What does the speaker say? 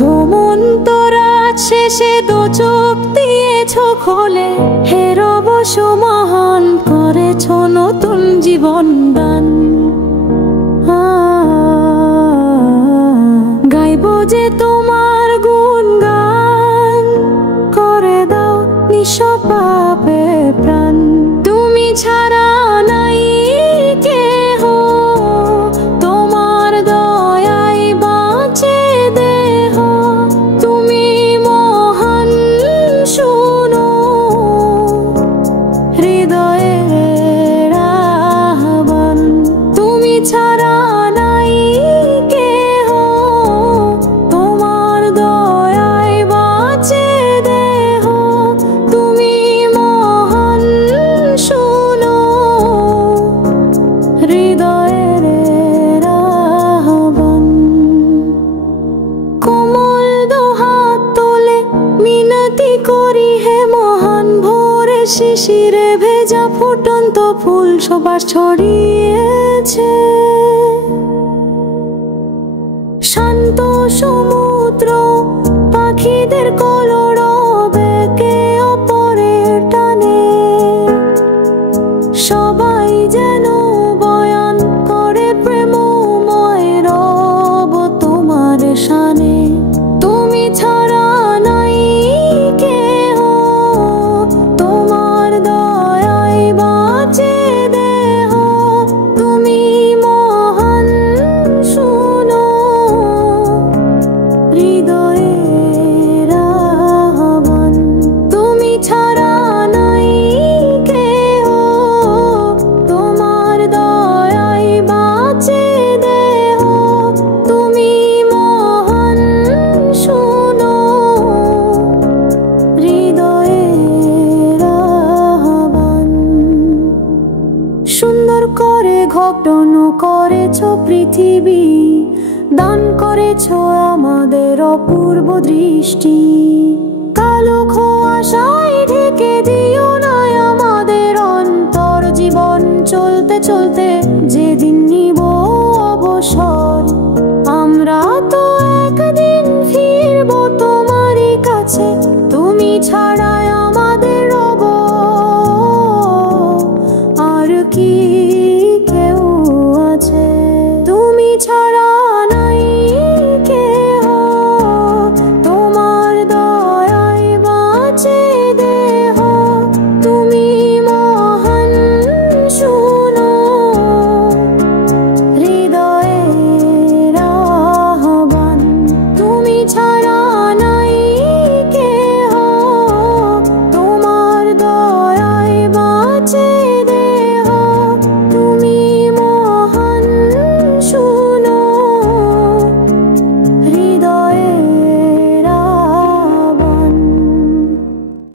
ঘুমন্ত রাত শেষে দু চোখ দিয়েছ খোলে, হে রব সুমহান করেছ নতুন জীবন দান। গাইব যে তোমার গুণগান, করে দাও নিঃস্বাপে প্রাণ। তুমি ছাড়া নাই কেহ, তোমার দয়ায় বাঁচে দেহ। তুমি মহান শুনো হৃদয়ের আহ্বান। তুমি ছাড়া নাই কেহ, তোমার দয়ায় বাঁচে দেহ। তুমি মহান শুনো হৃদয়ের আহ্বান। কোমল দুহাত তোলে মিনতি করি হে মহান, ভোরে শিশিরে ভেজা ফুটন্ত ফুল সুবাস ছড়িয়েছে। শান্ত সমুদ্র পাখিদের কলরব একে অপরের টানে, সবাই যেন বয়ান করে প্রেমময় রব তোমার শানে। তুমি ছাড়া নাই কেহ, তোমার দয়ায় বাঁচে দেহ। তুমি মহান শুনো হৃদয়ের আহ্বান। তুমি ছাড়া নাই কেহ, তোমার দয়ায় বাঁচে দেহ। তুমি মহান শুনো হৃদয়ের আহ্বান। সুন্দর করে গঠন করেছ পৃথিবী, দান করেছ আমাদের অপূর্ব দৃষ্টি। কালো কুয়াশায় ঢেকে দিও না আমাদের অন্তর, জীবন চলতে চলতে যেদিন নিব অবসর। আমরা তো একদিন ফিরব তোমারই কাছে, তুমি ছাড়াই আমাদের রব আর কি কেউ আছে। তুমি ছাড়া নাই কেহ, তোমার দয়ায় বাঁচে দেহ। তুমি মহান শুনো হৃদয়ের আহ্বান। তুমি ছাড়া